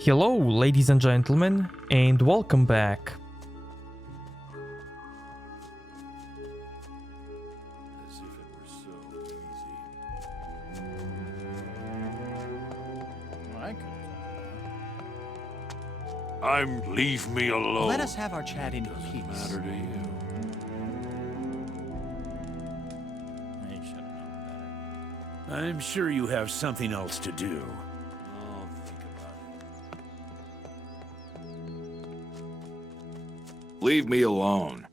Hello, ladies and gentlemen, and welcome back. As if it were so easy. Leave me alone. Let us have our chat in Doesn't peace. matter to you. I should have known better. I'm sure you have something else to do. I'll think about it. Leave me alone.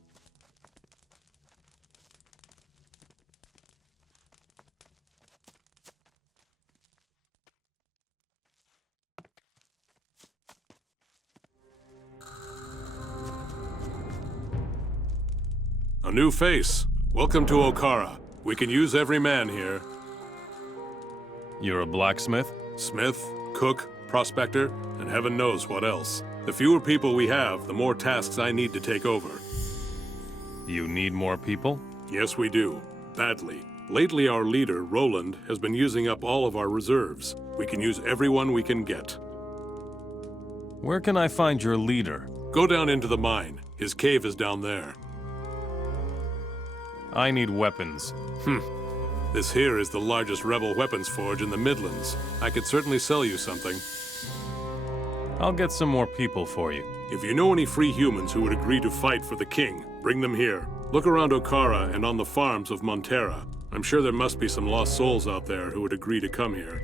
A new face. Welcome to Okara. We can use every man here. You're a blacksmith? Smith, cook, prospector, and heaven knows what else. The fewer people we have, the more tasks I need to take over. You need more people? Yes, we do. Badly. Lately, our leader, Roland, has been using up all of our reserves. We can use everyone we can get. Where can I find your leader? Go down into the mine. His cave is down there. I need weapons. This here is the largest rebel weapons forge in the Midlands. I could certainly sell you something. I'll get some more people for you. If you know any free humans who would agree to fight for the king, bring them here. Look around Okara and on the farms of Myrtana. I'm sure there must be some lost souls out there who would agree to come here.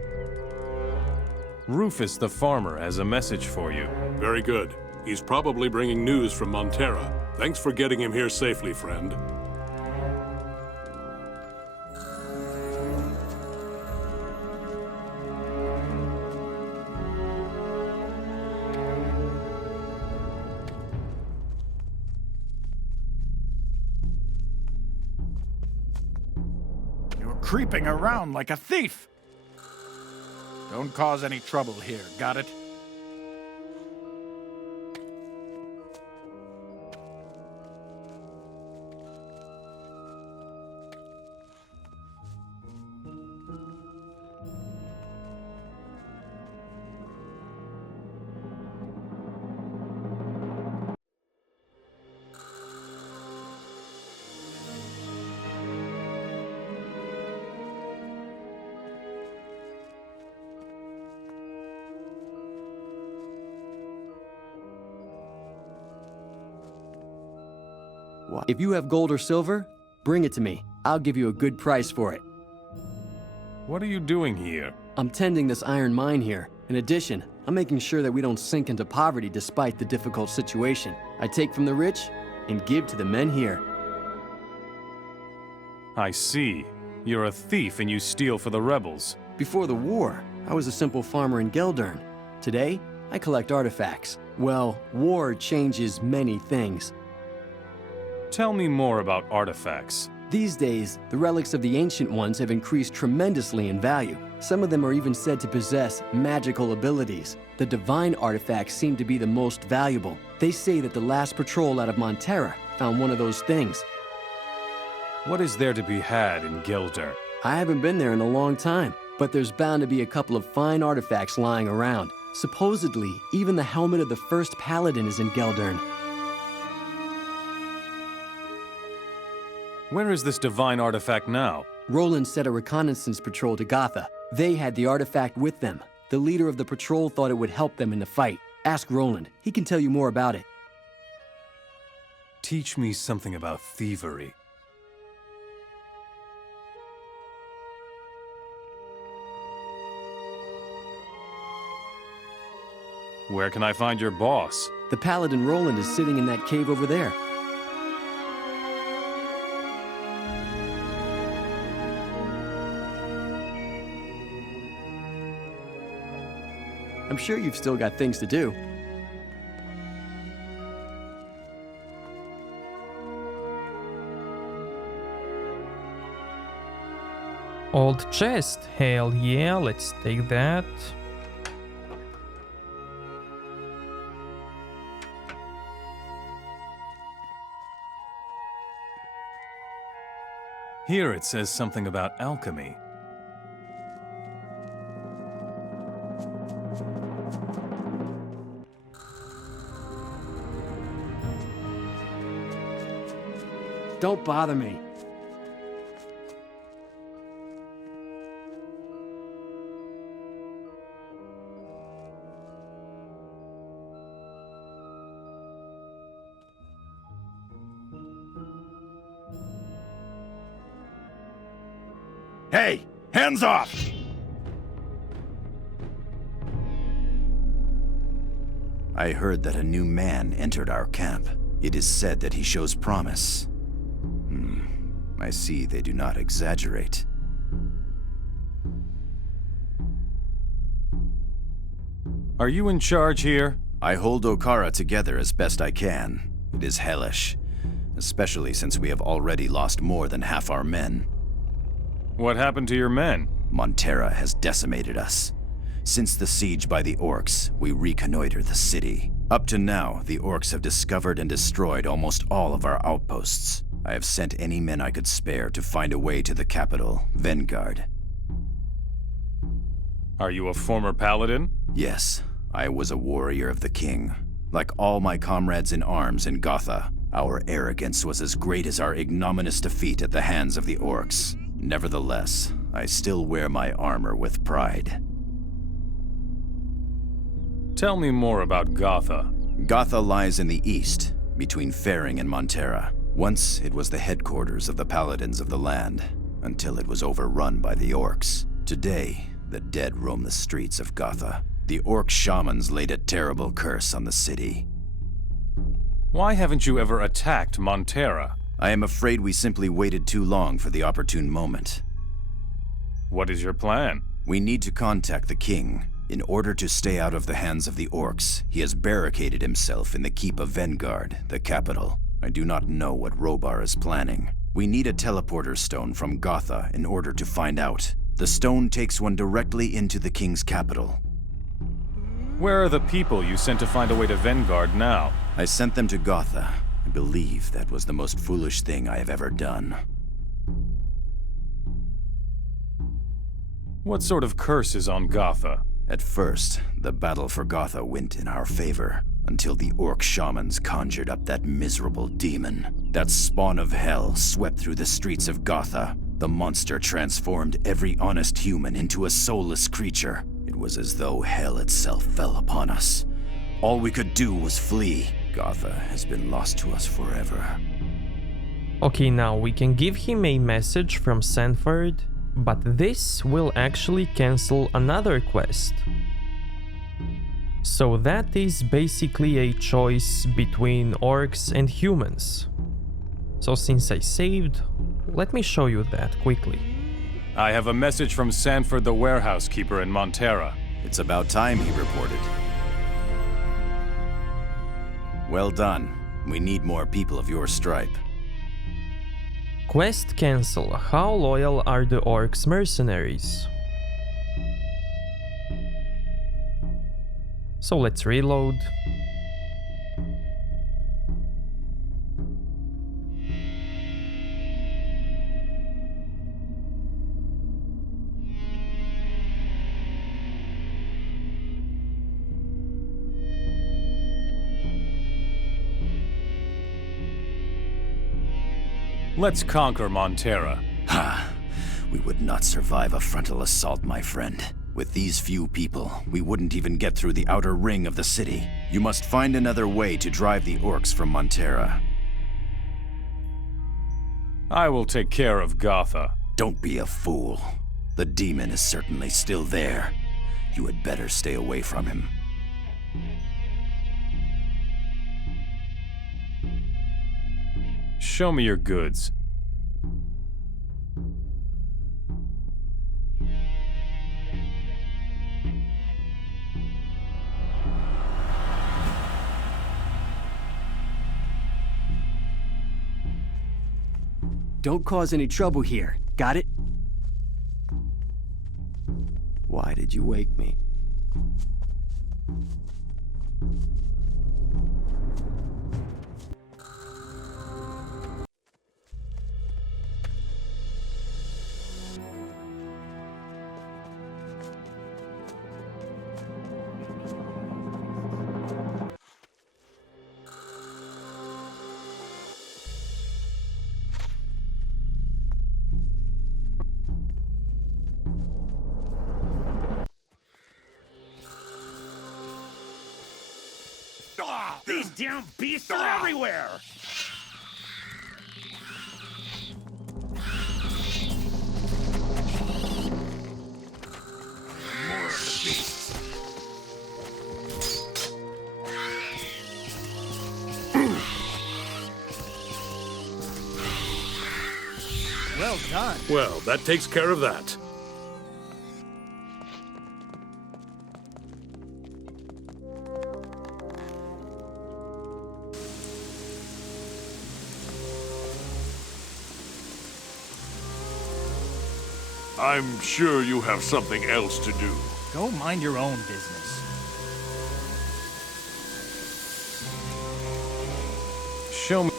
Rufus the farmer has a message for you. Very good. He's probably bringing news from Myrtana. Thanks for getting him here safely, friend. You're creeping around like a thief. Don't cause any trouble here, got it? If you have gold or silver, bring it to me. I'll give you a good price for it. What are you doing here? I'm tending this iron mine here. In addition, I'm making sure that we don't sink into poverty despite the difficult situation. I take from the rich and give to the men here. I see. You're a thief and you steal for the rebels. Before the war, I was a simple farmer in Sildern. Today, I collect artifacts. Well, war changes many things. Tell me more about artifacts. These days, the relics of the ancient ones have increased tremendously in value. Some of them are even said to possess magical abilities. The divine artifacts seem to be the most valuable. They say that the last patrol out of Myrtana found one of those things. What is there to be had in Sildern? I haven't been there in a long time, but there's bound to be a couple of fine artifacts lying around. Supposedly, even the helmet of the first paladin is in Sildern. Where is this divine artifact now? Roland sent a reconnaissance patrol to Gothic. They had the artifact with them. The leader of the patrol thought it would help them in the fight. Ask Roland. He can tell you more about it. Teach me something about thievery. Where can I find your boss? The paladin Roland is sitting in that cave over there. I'm sure you've still got things to do. Old chest, hell yeah, let's take that. Here it says something about alchemy. Don't bother me. Hey, hands off! I heard that a new man entered our camp. It is said that he shows promise. I see they do not exaggerate. Are you in charge here? I hold Okara together as best I can. It is hellish, especially since we have already lost more than half our men. What happened to your men? Myrtana has decimated us. Since the siege by the orcs, we reconnoiter the city. Up to now, the orcs have discovered and destroyed almost all of our outposts. I have sent any men I could spare to find a way to the capital, Vanguard. Are you a former paladin? Yes, I was a warrior of the king. Like all my comrades in arms in Gotha, our arrogance was as great as our ignominious defeat at the hands of the orcs. Nevertheless, I still wear my armor with pride. Tell me more about Gotha. Gotha lies in the east, between Faring and Myrtana. Once it was the headquarters of the paladins of the land, until it was overrun by the orcs. Today, the dead roam the streets of Gotha. The orc shamans laid a terrible curse on the city. Why haven't you ever attacked Myrtana? I am afraid we simply waited too long for the opportune moment. What is your plan? We need to contact the king. In order to stay out of the hands of the orcs, he has barricaded himself in the keep of Vanguard, the capital. I do not know what Robar is planning. We need a teleporter stone from Gotha in order to find out. The stone takes one directly into the king's capital. Where are the people you sent to find a way to Vanguard now? I sent them to Gotha. I believe that was the most foolish thing I have ever done. What sort of curse is on Gotha? At first, the battle for Gotha went in our favor, until the orc shamans conjured up that miserable demon. That spawn of hell swept through the streets of Gotha. The monster transformed every honest human into a soulless creature. It was as though hell itself fell upon us. All we could do was flee. Gotha has been lost to us forever. Okay, now we can give him a message from Sanford, but this will actually cancel another quest. So that is basically a choice between orcs and humans. So since I saved, let me show you that quickly. I have a message from Sanford the warehouse keeper in Myrtana. It's about time he reported. Well done. We need more people of your stripe. Quest cancel. How loyal are the orcs mercenaries? So let's reload. Let's conquer Myrtana. Ha! We would not survive a frontal assault, my friend. With these few people, we wouldn't even get through the outer ring of the city. You must find another way to drive the orcs from Myrtana. I will take care of Gotha. Don't be a fool. The demon is certainly still there. You had better stay away from him. Show me your goods. Don't cause any trouble here. Got it? Why did you wake me? Damn beasts are everywhere! More of the beasts. Well done. Well, that takes care of that. I'm sure you have something else to do. Go mind your own business. Show me.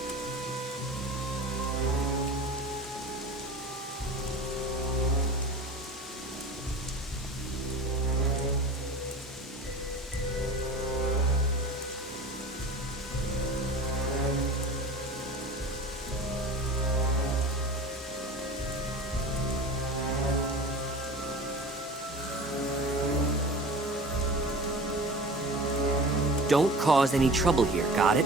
Don't cause any trouble here, got it?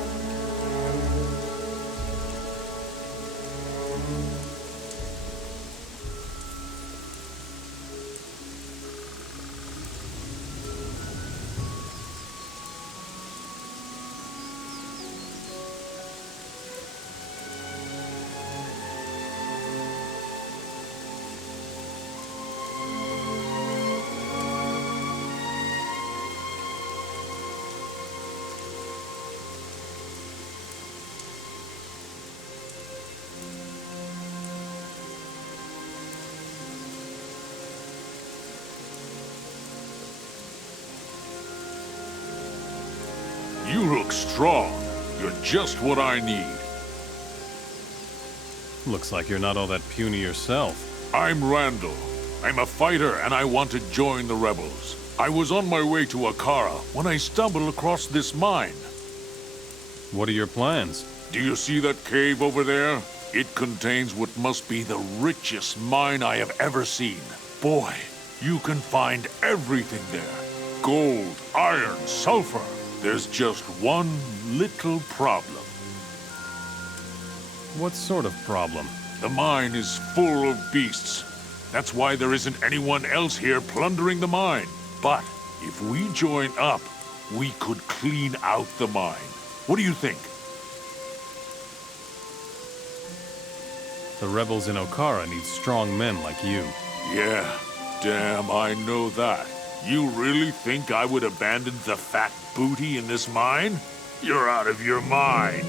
You look strong. You're just what I need. Looks like you're not all that puny yourself. I'm Randall. I'm a fighter and I want to join the rebels. I was on my way to Okara when I stumbled across this mine. What are your plans? Do you see that cave over there? It contains what must be the richest mine I have ever seen. Boy, you can find everything there. Gold, iron, sulfur. There's just one little problem. What sort of problem? The mine is full of beasts. That's why there isn't anyone else here plundering the mine. But if we join up, we could clean out the mine. What do you think? The rebels in Okara need strong men like you. Yeah, damn, I know that. You really think I would abandon the fat booty in this mine? You're out of your mind.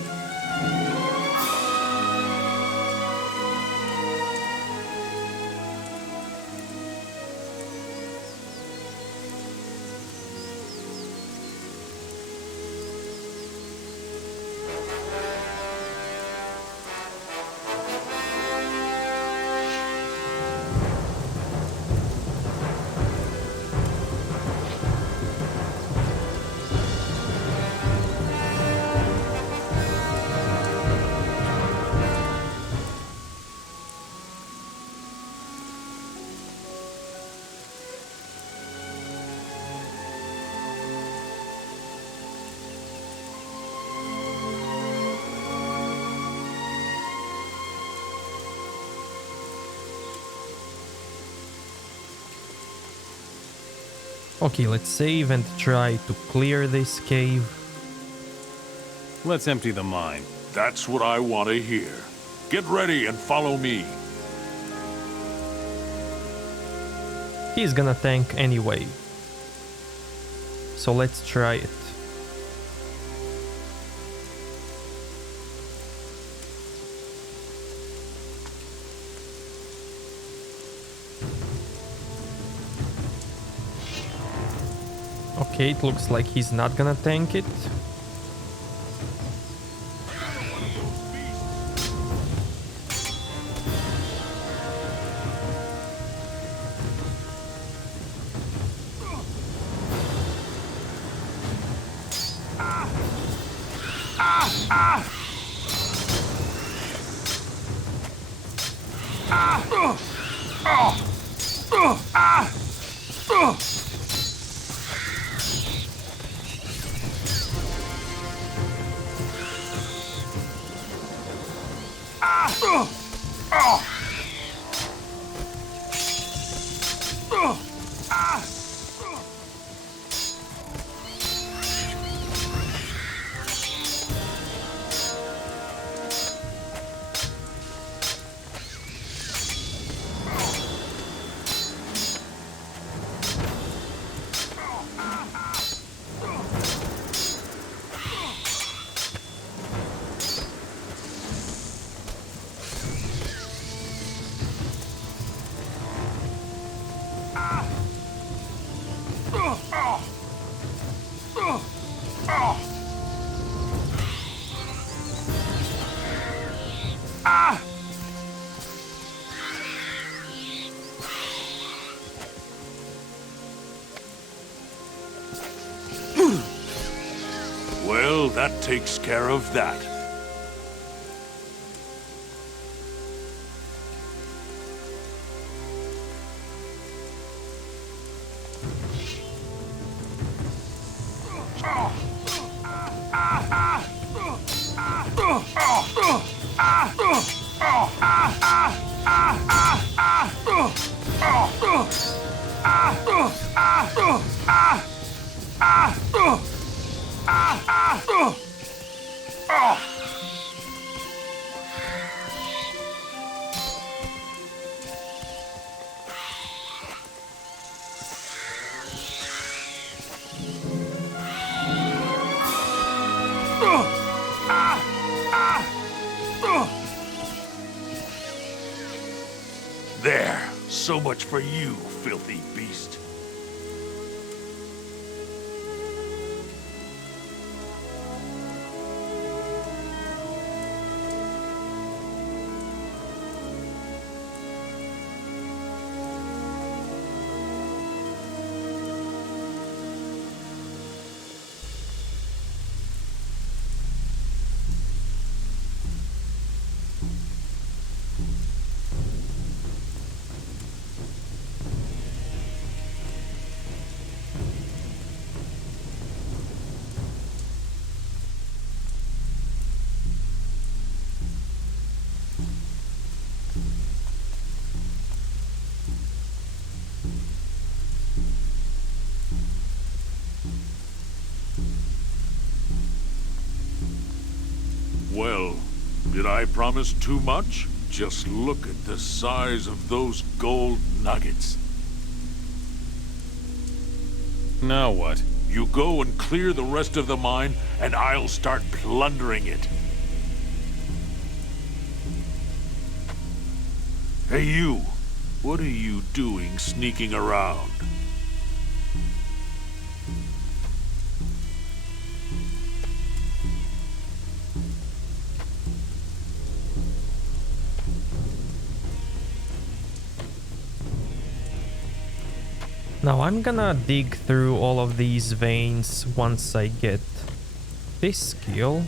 Okay, let's save and try to clear this cave. Let's empty the mine. That's what I want to hear. Get ready and follow me. He's gonna tank anyway. So let's try it. Okay, it looks like he's not gonna tank it. Well, that takes care of that. There. So much for you, filthy beast. Well, did I promise too much? Just look at the size of those gold nuggets. Now what? You go and clear the rest of the mine, and I'll start plundering it. Hey you, what are you doing sneaking around? Now I'm gonna dig through all of these veins once I get this skill.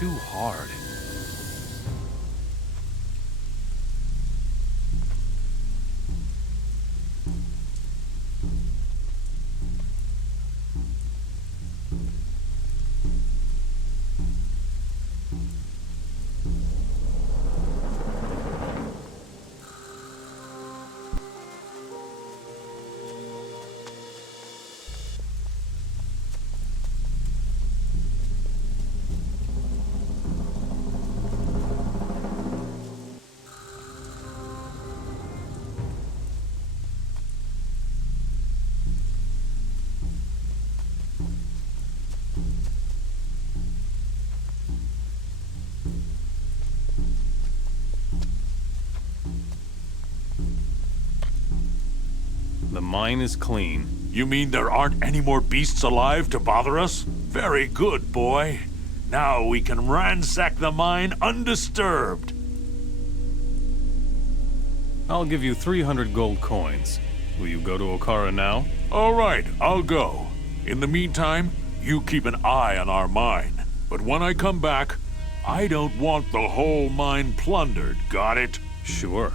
too hard. The mine is clean. You mean there aren't any more beasts alive to bother us? Very good, boy. Now we can ransack the mine undisturbed. I'll give you 300 gold coins. Will you go to Okara now? All right, I'll go. In the meantime, you keep an eye on our mine. But when I come back, I don't want the whole mine plundered, got it? Sure.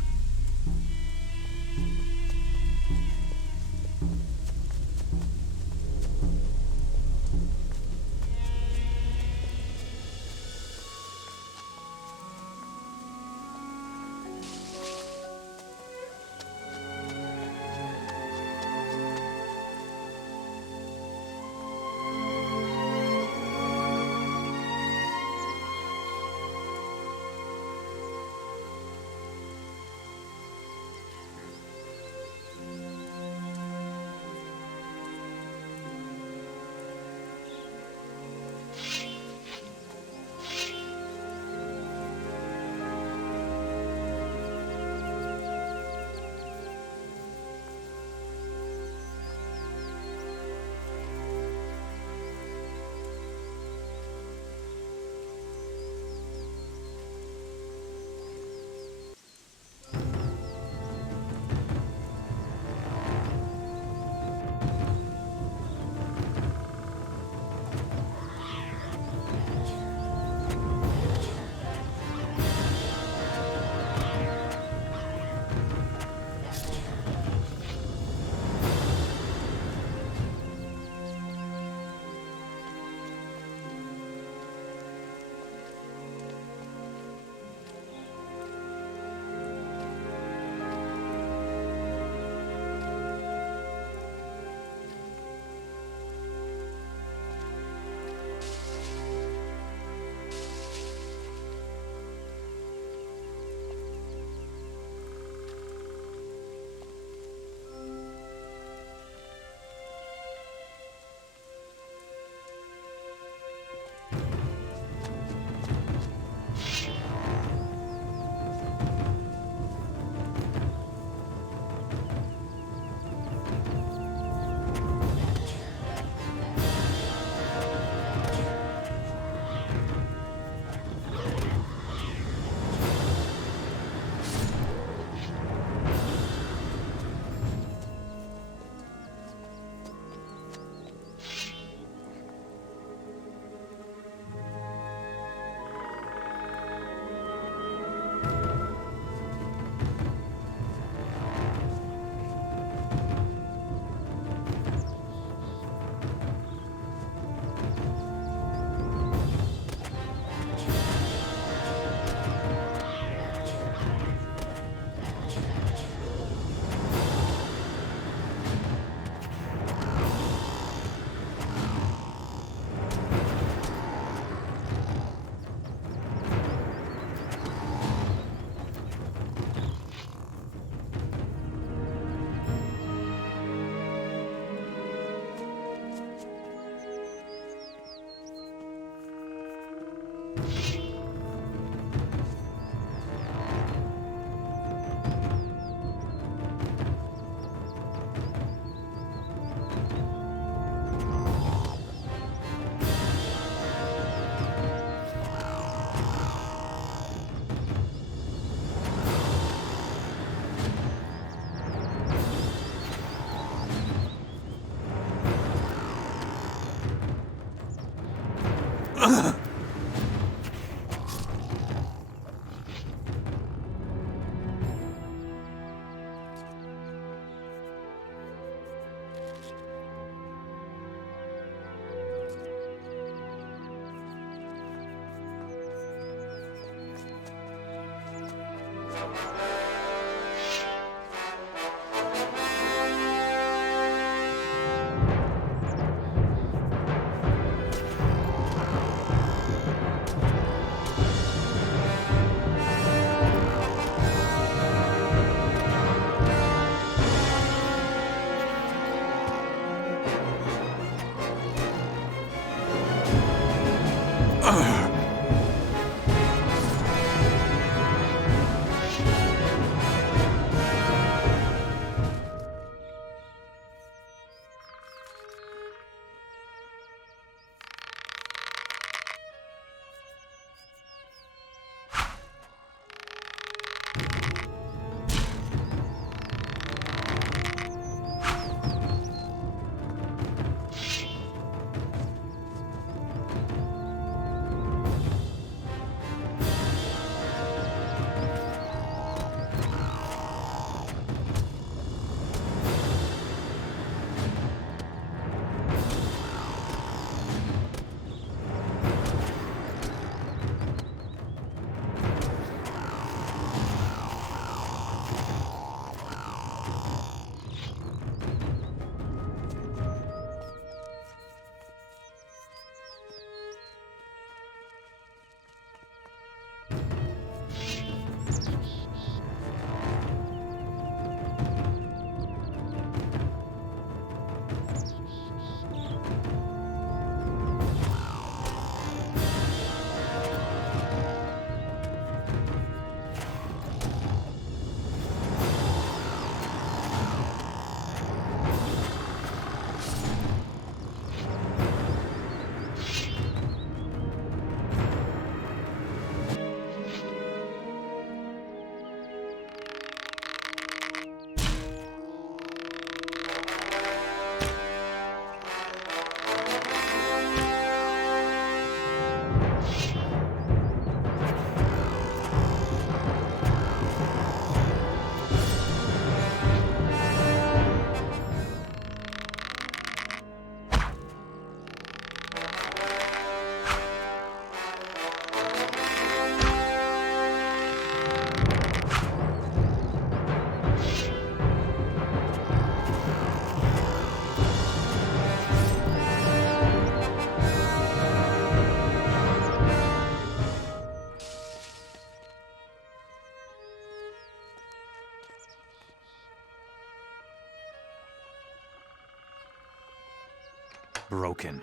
Broken.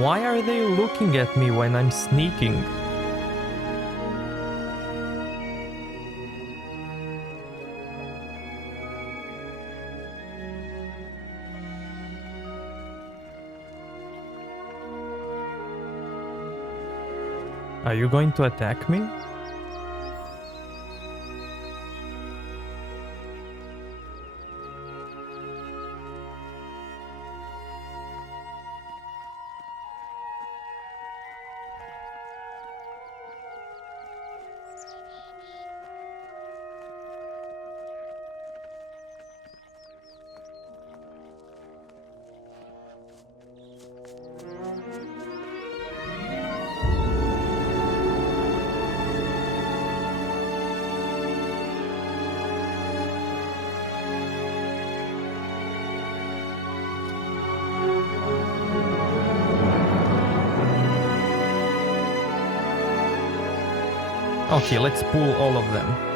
Why are they looking at me when I'm sneaking? Are you going to attack me? Okay, let's pull all of them.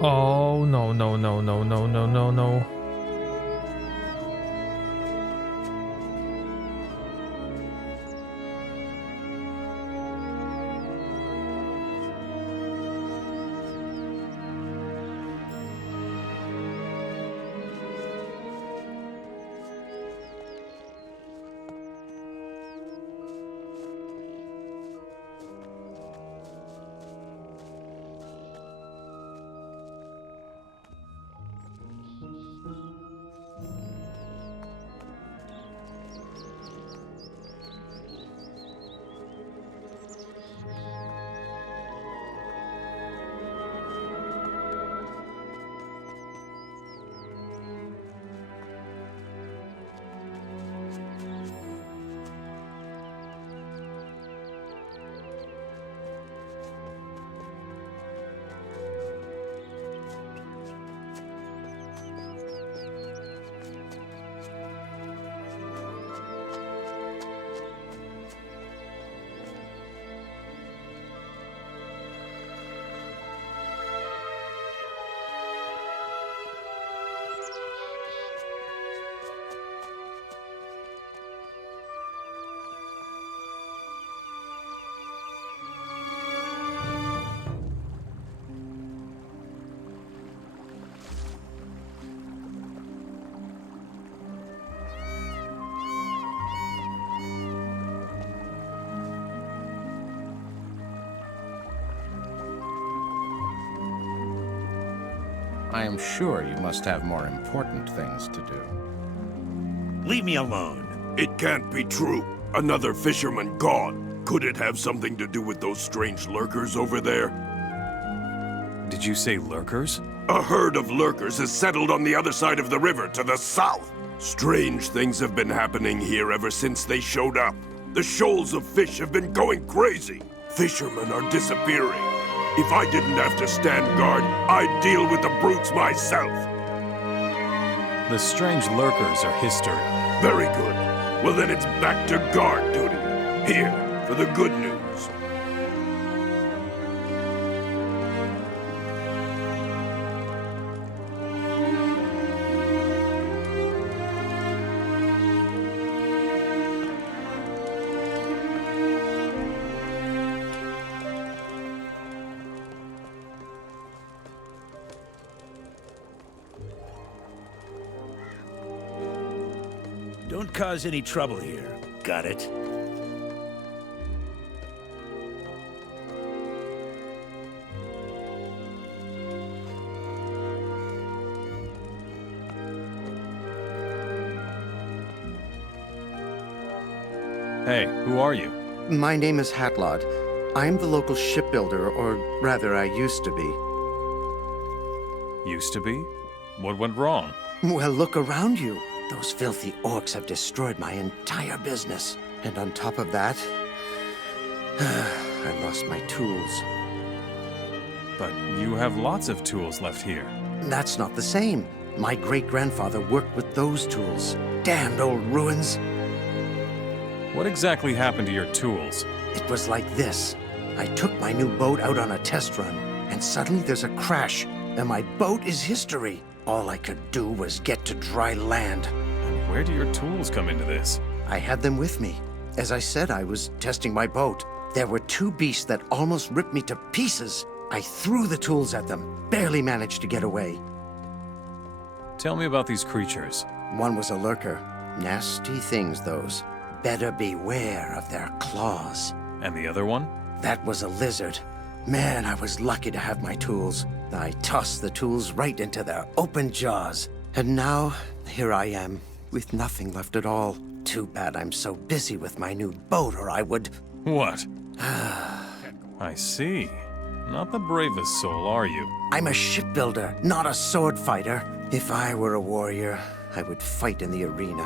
Oh, no, no, no, no, no, no, no, no. I am sure you must have more important things to do. Leave me alone. It can't be true. Another fisherman gone. Could it have something to do with those strange lurkers over there? Did you say lurkers? A herd of lurkers has settled on the other side of the river to the south. Strange things have been happening here ever since they showed up. The shoals of fish have been going crazy. Fishermen are disappearing. If I didn't have to stand guard, I'd deal with the brutes myself. The strange lurkers are history. Very good. Well, then it's back to guard duty. Here, for the good news. Don't cause any trouble here. Got it? Hey, who are you? My name is Hatlod. I'm the local shipbuilder, or rather, I used to be. Used to be? What went wrong? Well, look around you. Those filthy orcs have destroyed my entire business. And on top of that, I lost my tools. But you have lots of tools left here. That's not the same. My great-grandfather worked with those tools. Damned old ruins. What exactly happened to your tools? It was like this. I took my new boat out on a test run, and suddenly there's a crash, and my boat is history. All I could do was get to dry land. And where do your tools come into this? I had them with me. As I said, I was testing my boat. There were two beasts that almost ripped me to pieces. I threw the tools at them, barely managed to get away. Tell me about these creatures. One was a lurker. Nasty things, those. Better beware of their claws. And the other one? That was a lizard. Man, I was lucky to have my tools. I tossed the tools right into their open jaws. And now, here I am, with nothing left at all. Too bad I'm so busy with my new boat, or I would... What? I see. Not the bravest soul, are you? I'm a shipbuilder, not a sword fighter. If I were a warrior, I would fight in the arena.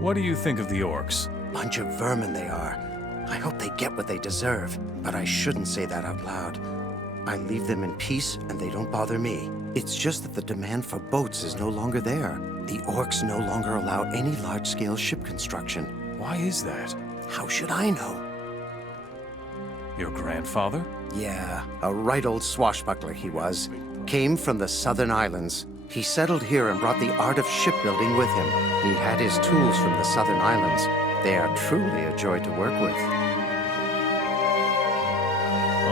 What do you think of the orcs? Bunch of vermin they are. I hope they get what they deserve, but I shouldn't say that out loud. I leave them in peace, and they don't bother me. It's just that the demand for boats is no longer there. The orcs no longer allow any large-scale ship construction. Why is that? How should I know? Your grandfather? Yeah, a right old swashbuckler he was. Came from the southern islands. He settled here and brought the art of shipbuilding with him. He had his tools from the southern islands. They are truly a joy to work with.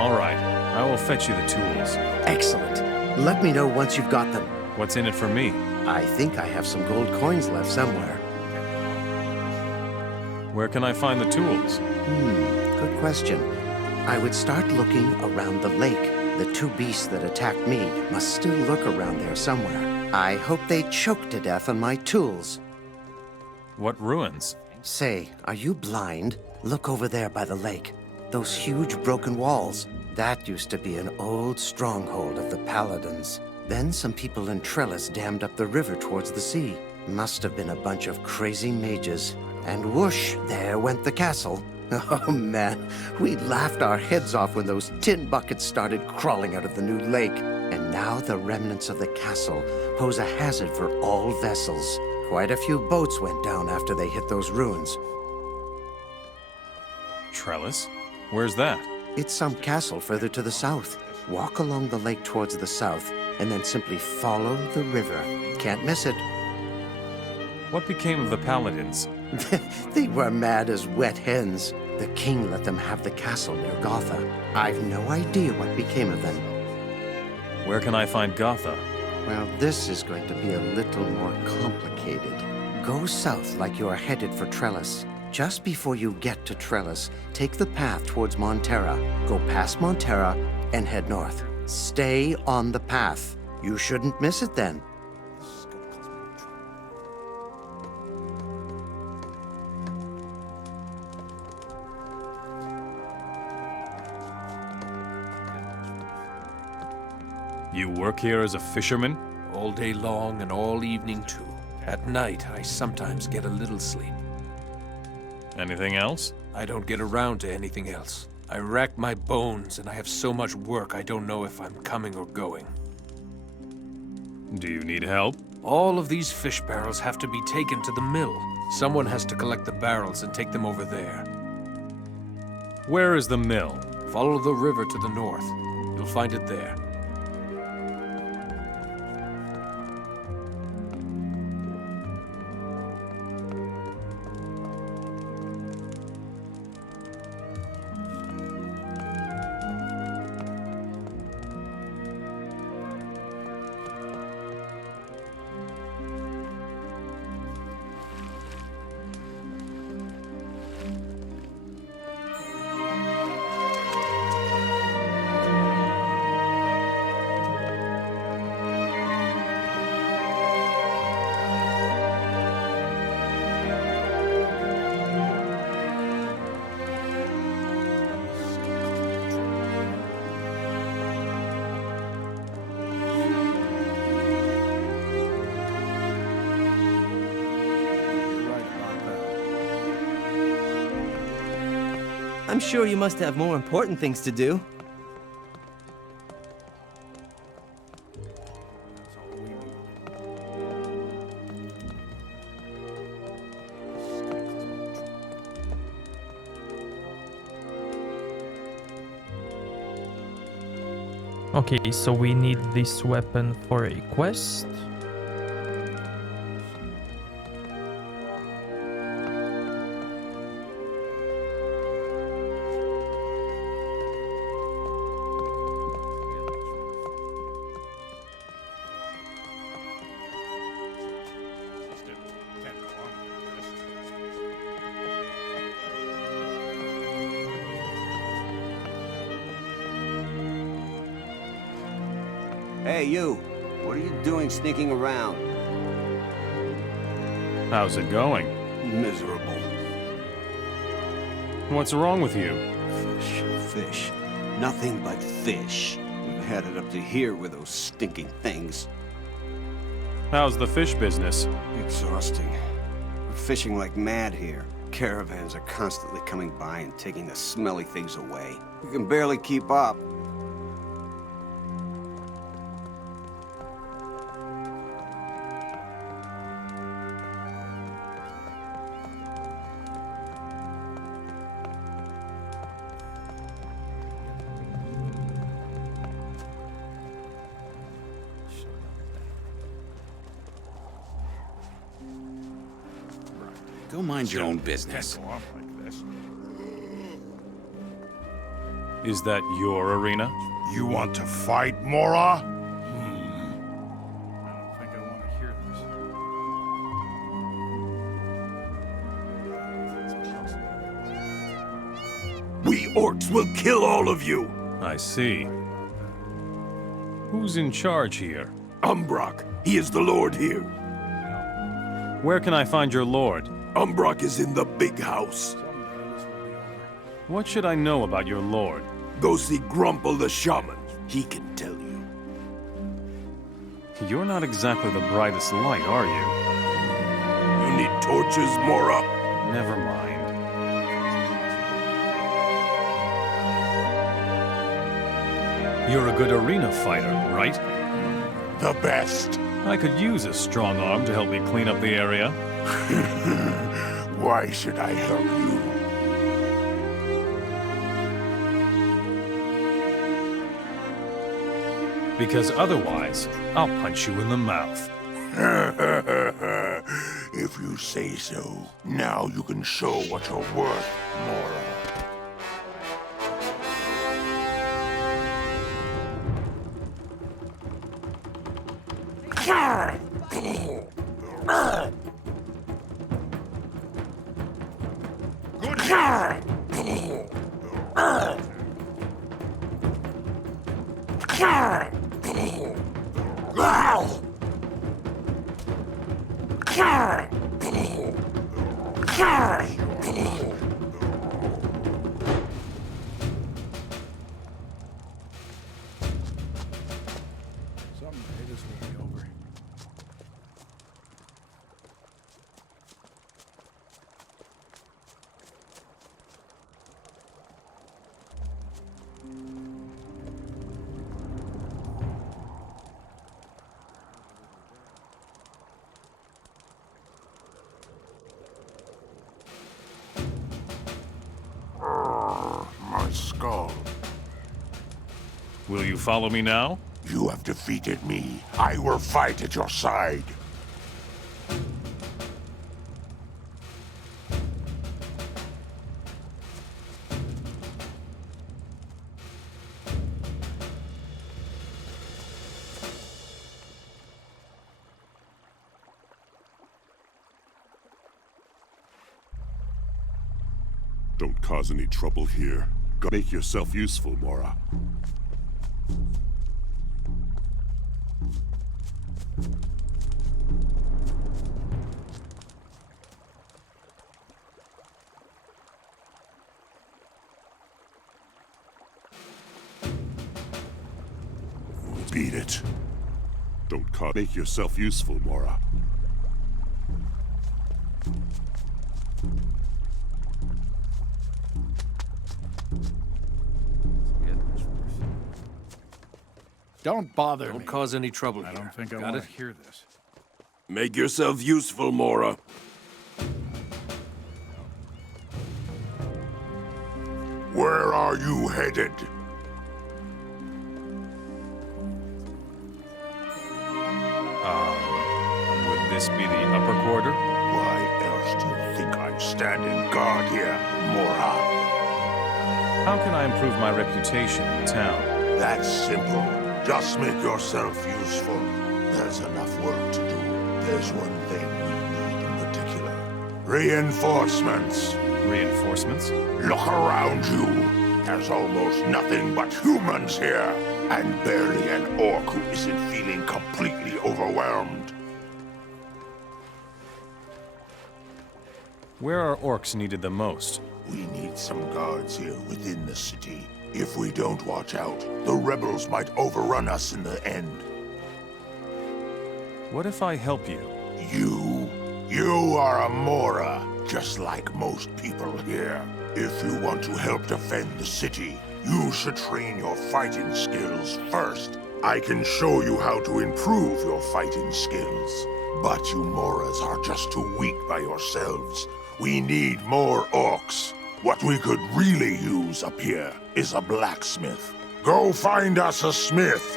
All right, I will fetch you the tools. Excellent. Let me know once you've got them. What's in it for me? I think I have some gold coins left somewhere. Where can I find the tools? Good question. I would start looking around the lake. The two beasts that attacked me must still lurk around there somewhere. I hope they choke to death on my tools. What ruins? Say, are you blind? Look over there by the lake. Those huge broken walls. That used to be an old stronghold of the Paladins. Then some people in Trellis dammed up the river towards the sea. Must have been a bunch of crazy mages. And whoosh, there went the castle. Oh man, we laughed our heads off when those tin buckets started crawling out of the new lake. And now the remnants of the castle pose a hazard for all vessels. Quite a few boats went down after they hit those ruins. Trellis? Where's that? It's some castle further to the south. Walk along the lake towards the south, and then simply follow the river. Can't miss it. What became of the Paladins? They were mad as wet hens. The king let them have the castle near Gotha. I've no idea what became of them. Where can I find Gotha? Well, this is going to be a little more complicated. Go south like you are headed for Trellis. Just before you get to Trellis, take the path towards Montera. Go past Montera and head north. Stay on the path. You shouldn't miss it then. You work here as a fisherman? All day long and all evening too. At night, I sometimes get a little sleep. Anything else? I don't get around to anything else. I rack my bones, and I have so much work I don't know if I'm coming or going. Do you need help? All of these fish barrels have to be taken to the mill. Someone has to collect the barrels and take them over there. Where is the mill? Follow the river to the north. You'll find it there. I'm sure you must have more important things to do. Okay, so we need this weapon for a quest. Hey, you. What are you doing sneaking around? How's it going? Miserable. What's wrong with you? Fish. Nothing but fish. We've had it up to here with those stinking things. How's the fish business? Exhausting. We're fishing like mad here. Caravans are constantly coming by and taking the smelly things away. We can barely keep up. Go mind your own business. Can't go on like this. Is that your arena? You want to fight, Mora? I don't think I want to hear this. We orcs will kill all of you! I see. Who's in charge here? Umbrock. He is the lord here. Where can I find your lord? Umbrock is in the big house. What should I know about your lord? Go see Grumple the shaman. He can tell you. You're not exactly the brightest light, are you? You need torches, Mora? Never mind. You're a good arena fighter, right? The best. I could use a strong arm to help me clean up the area. Why should I help you? Because otherwise, I'll punch you in the mouth. If you say so. Now you can show what you're worth, Mora. Will you follow me now? You have defeated me. I will fight at your side. Don't cause any trouble here. Make yourself useful, Mora. Beat it. Don't make yourself useful, Mora. Don't bother me. Don't cause any trouble here. I don't think I Got want it? to hear this. Make yourself useful, Mora. Where are you headed? Would this be the upper quarter? Why else do you think I'm standing guard here, Mora? How can I improve my reputation in town? That's simple. Just make yourself useful. There's enough work to do. There's one thing we need in particular. Reinforcements. Reinforcements? Look around you. There's almost nothing but humans here. And barely an orc who isn't feeling completely overwhelmed. Where are orcs needed the most? We need some guards here within the city. If we don't watch out, the rebels might overrun us in the end. What if I help you? You are a Mora, just like most people here. If you want to help defend the city, you should train your fighting skills first. I can show you how to improve your fighting skills. But you Moras are just too weak by yourselves. We need more orcs. What we could really use up here is a blacksmith. Go find us a smith.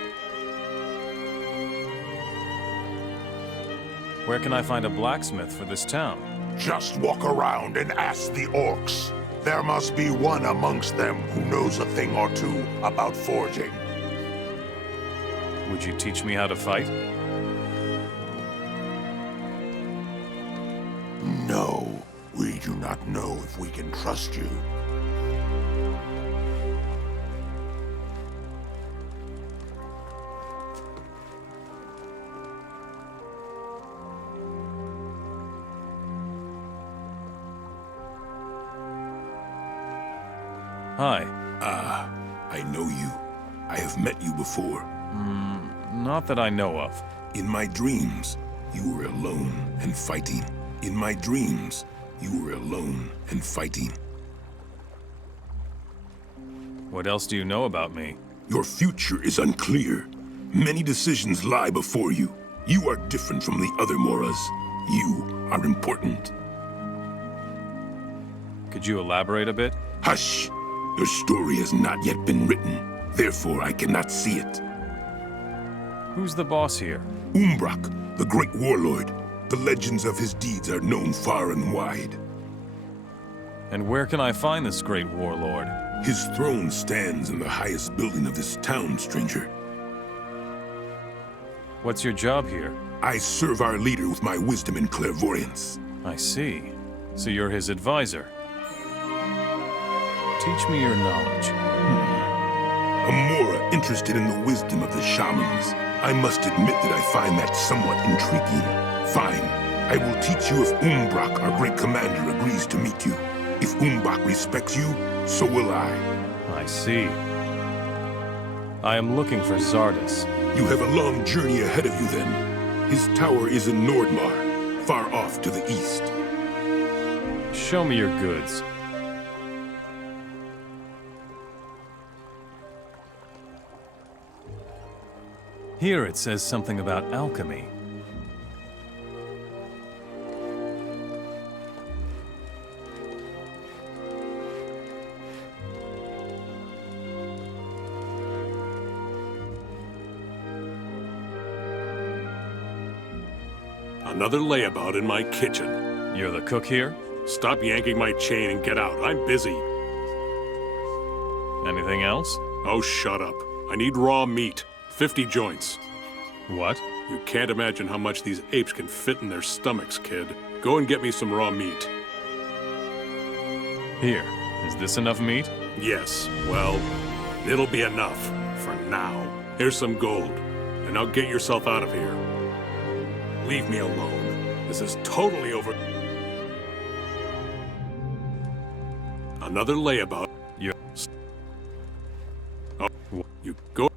Where can I find a blacksmith for this town? Just walk around and ask the orcs. There must be one amongst them who knows a thing or two about forging. Would you teach me how to fight? No, we do not know if we can trust you. Hi. I know you. I have met you before. Not that I know of. In my dreams, you were alone and fighting. In my dreams, you were alone and fighting. What else do you know about me? Your future is unclear. Many decisions lie before you. You are different from the other Moras. You are important. Could you elaborate a bit? Hush! Your story has not yet been written. Therefore, I cannot see it. Who's the boss here? Umbrak, the great warlord. The legends of his deeds are known far and wide. And where can I find this great warlord? His throne stands in the highest building of this town, stranger. What's your job here? I serve our leader with my wisdom and clairvoyance. I see. So you're his advisor. Teach me your knowledge. A Mora interested in the wisdom of the shamans. I must admit that I find that somewhat intriguing. Fine. I will teach you if Umbrak, our great commander, agrees to meet you. If Umbrak respects you, so will I. I see. I am looking for Zardas. You have a long journey ahead of you then. His tower is in Nordmar, far off to the east. Show me your goods. Here it says something about alchemy. Another layabout in my kitchen. You're the cook here? Stop yanking my chain and get out. I'm busy. Anything else? Oh, shut up. I need raw meat. 50 joints. What? You can't imagine how much these apes can fit in their stomachs, kid. Go and get me some raw meat. Here. Is this enough meat? Yes. Well, it'll be enough. For now. Here's some gold. And now get yourself out of here. Leave me alone. This is totally over... Another layabout. Oh, you go...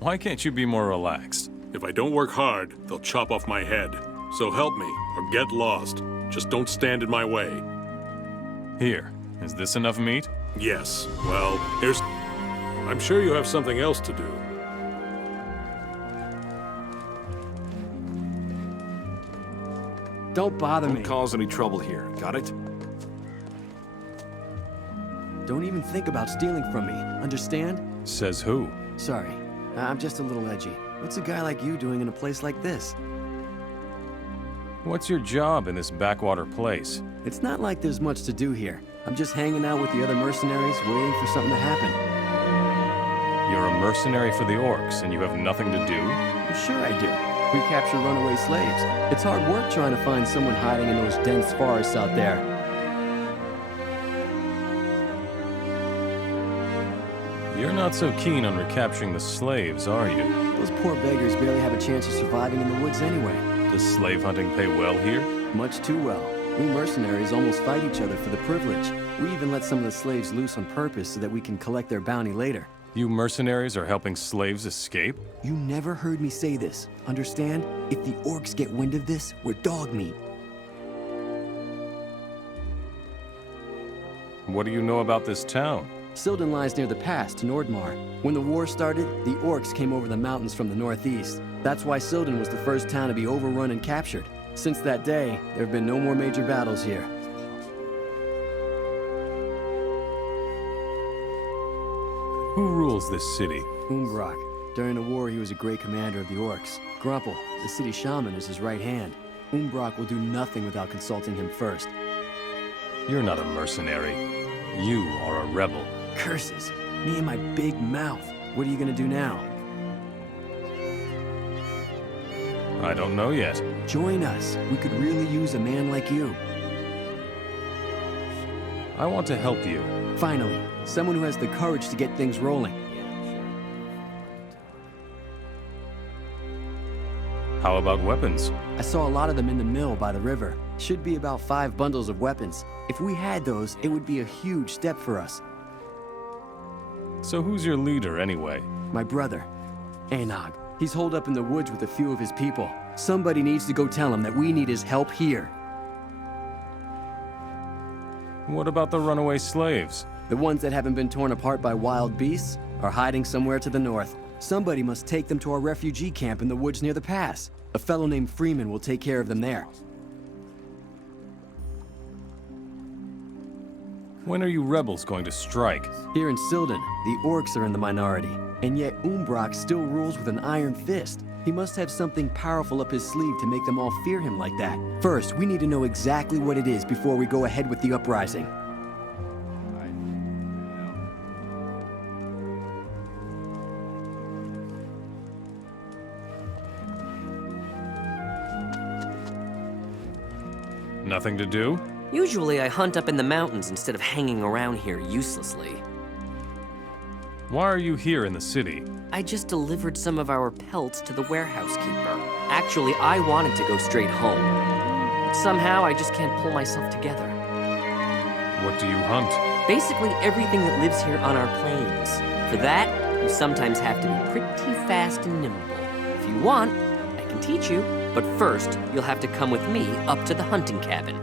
Why can't you be more relaxed? If I don't work hard, they'll chop off my head. So help me, or get lost. Just don't stand in my way. Here. Is this enough meat? Yes. Well, here's... I'm sure you have something else to do. Don't bother me. Don't cause any trouble here, got it? Don't even think about stealing from me, understand? Says who? Sorry, I'm just a little edgy. What's a guy like you doing in a place like this? What's your job in this backwater place? It's not like there's much to do here. I'm just hanging out with the other mercenaries, waiting for something to happen. You're a mercenary for the orcs, and you have nothing to do? Well, sure I do. We capture runaway slaves. It's hard work trying to find someone hiding in those dense forests out there. You're not so keen on recapturing the slaves, are you? Those poor beggars barely have a chance of surviving in the woods anyway. Does slave hunting pay well here? Much too well. We mercenaries almost fight each other for the privilege. We even let some of the slaves loose on purpose so that we can collect their bounty later. You mercenaries are helping slaves escape? You never heard me say this. Understand? If the orcs get wind of this, we're dog meat. What do you know about this town? Sildern lies near the pass to Nordmar. When the war started, the orcs came over the mountains from the northeast. That's why Sildern was the first town to be overrun and captured. Since that day, there have been no more major battles here. Who rules this city? Umbrak. During the war, he was a great commander of the orcs. Grumpel, the city shaman, is his right hand. Umbrak will do nothing without consulting him first. You're not a mercenary. You are a rebel. Curses. Me and my big mouth. What are you gonna do now? I don't know yet. Join us. We could really use a man like you. I want to help you. Finally, someone who has the courage to get things rolling. How about weapons? I saw a lot of them in the mill by the river. Should be about 5 bundles of weapons. If we had those, it would be a huge step for us. So who's your leader, anyway? My brother, Anog. He's holed up in the woods with a few of his people. Somebody needs to go tell him that we need his help here. What about the runaway slaves? The ones that haven't been torn apart by wild beasts are hiding somewhere to the north. Somebody must take them to our refugee camp in the woods near the pass. A fellow named Freeman will take care of them there. When are you rebels going to strike? Here in Sildern, the orcs are in the minority. And yet Umbrak still rules with an iron fist. He must have something powerful up his sleeve to make them all fear him like that. First, we need to know exactly what it is before we go ahead with the uprising. Nothing to do? Usually I hunt up in the mountains instead of hanging around here uselessly. Why are you here in the city? I just delivered some of our pelts to the warehouse keeper. Actually, I wanted to go straight home. But somehow I just can't pull myself together. What do you hunt? Basically everything that lives here on our plains. For that, you sometimes have to be pretty fast and nimble. If you want, I can teach you. But first, you'll have to come with me up to the hunting cabin.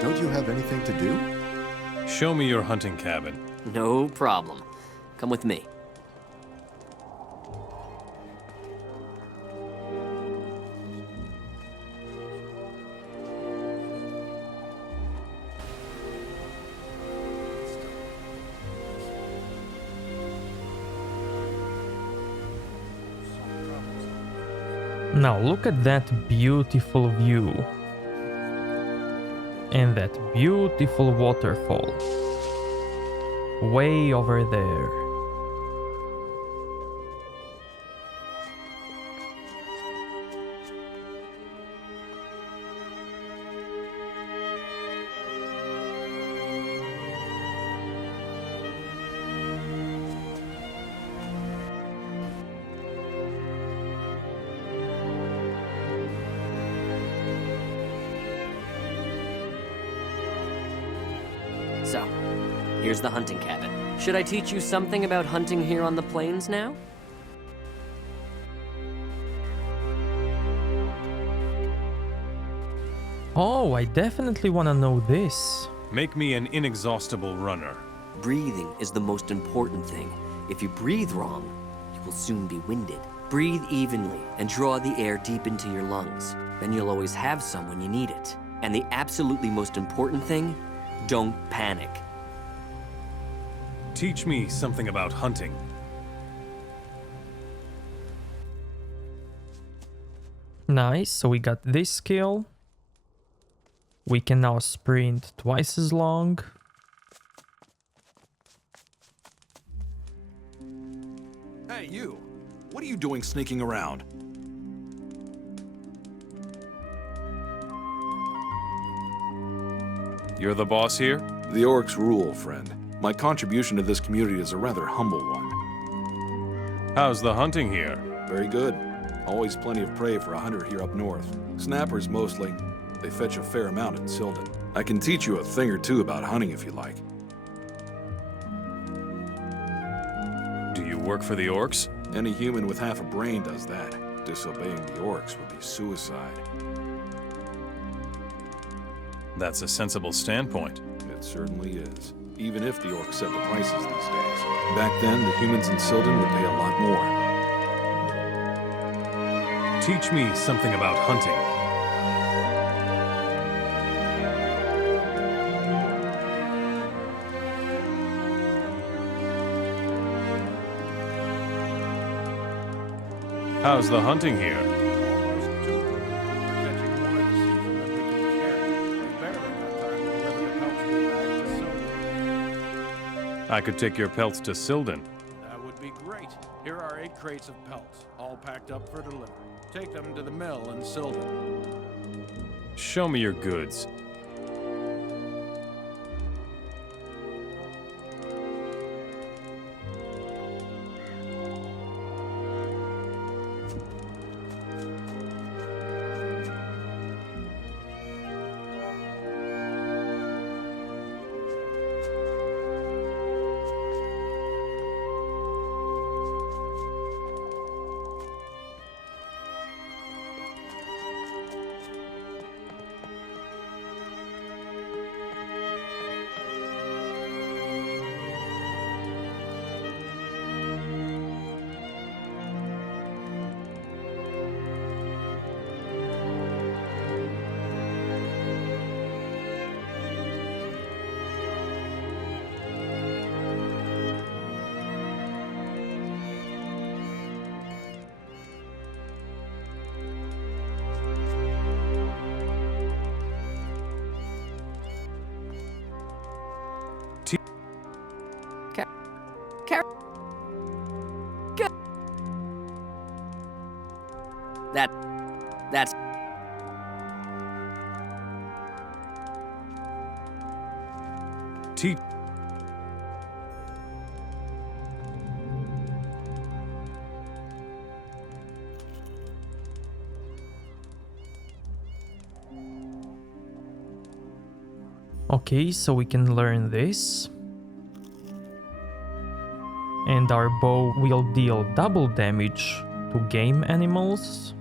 Don't you have anything to do? Show me your hunting cabin. No problem. Come with me. Now look at that beautiful view. And that beautiful waterfall. Way over there. So, here's the hunting cabin. Should I teach you something about hunting here on the plains now? Oh, I definitely want to know this. Make me an inexhaustible runner. Breathing is the most important thing. If you breathe wrong, you will soon be winded. Breathe evenly and draw the air deep into your lungs. Then you'll always have some when you need it. And the absolutely most important thing, don't panic. Teach me something about hunting. Nice, so we got this skill. We can now sprint twice as long. Hey, you! What are you doing sneaking around? You're the boss here? The orcs rule, friend. My contribution to this community is a rather humble one. How's the hunting here? Very good. Always plenty of prey for a hunter here up north. Snappers mostly. They fetch a fair amount in Sildern. I can teach you a thing or two about hunting if you like. Do you work for the orcs? Any human with half a brain does that. Disobeying the orcs would be suicide. That's a sensible standpoint. It certainly is. Even if the orcs set the prices these days. Back then, the humans in Sildern would pay a lot more. Teach me something about hunting. How's the hunting here? I could take your pelts to Sildern. That would be great. Here are 8 crates of pelts, all packed up for delivery. Take them to the mill in Sildern. Show me your goods. That's... Teach... Okay, so we can learn this. And our bow will deal double damage to game animals.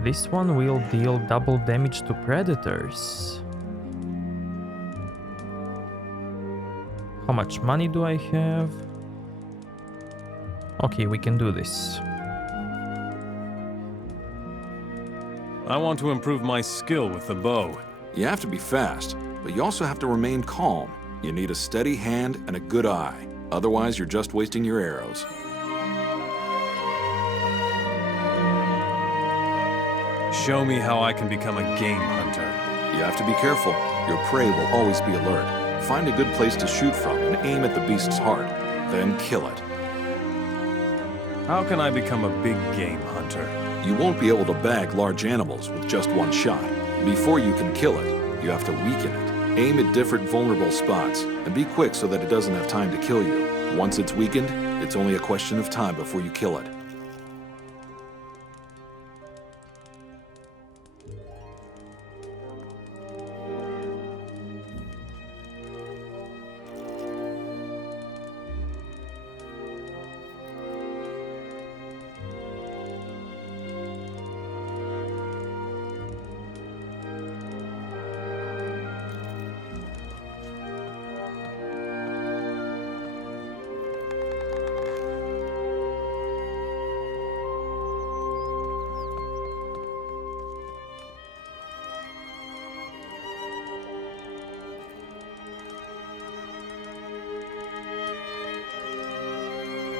This one will deal double damage to predators. How much money do I have? Okay, we can do this. I want to improve my skill with the bow. You have to be fast, but you also have to remain calm. You need a steady hand and a good eye. Otherwise, you're just wasting your arrows. Show me how I can become a game hunter. You have to be careful. Your prey will always be alert. Find a good place to shoot from and aim at the beast's heart. Then kill it. How can I become a big game hunter? You won't be able to bag large animals with just one shot. Before you can kill it, you have to weaken it. Aim at different vulnerable spots, and be quick so that it doesn't have time to kill you. Once it's weakened, it's only a question of time before you kill it.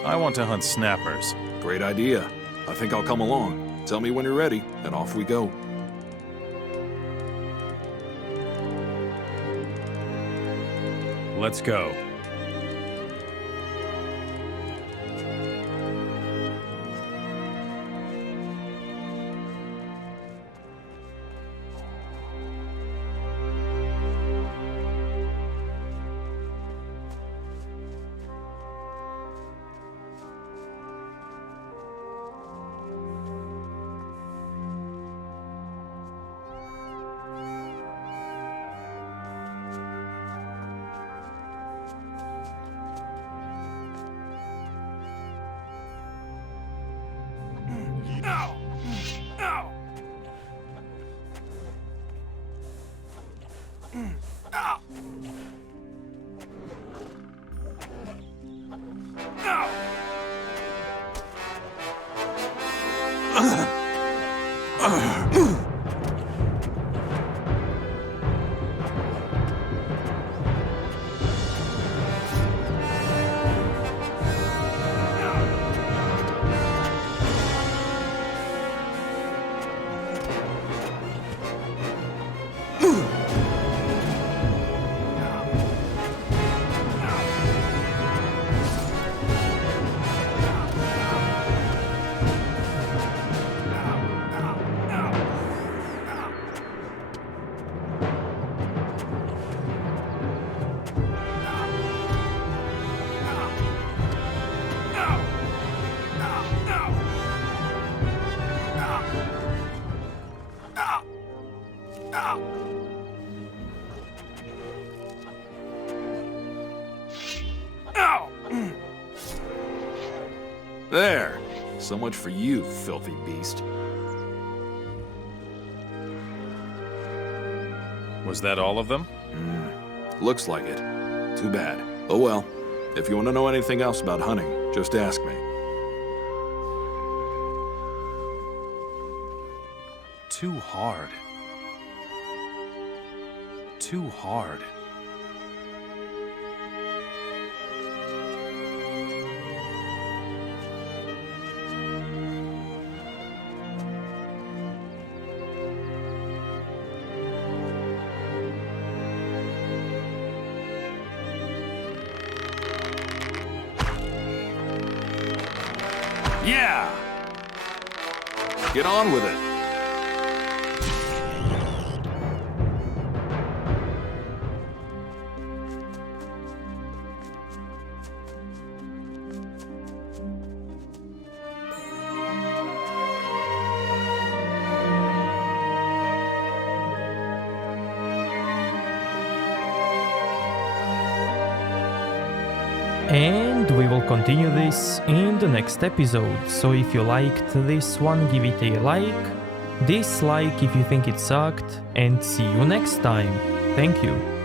I want to hunt snappers. Great idea. I think I'll come along. Tell me when you're ready, and off we go. Let's go. There! So much for you, filthy beast. Was that all of them? Looks like it. Too bad. Oh well. If you want to know anything else about hunting, just ask me. Too hard. Too hard. Yeah! Get on with it. And we will continue this in the next episode, so if you liked this one, give it a like, dislike if you think it sucked, and see you next time. Thank you.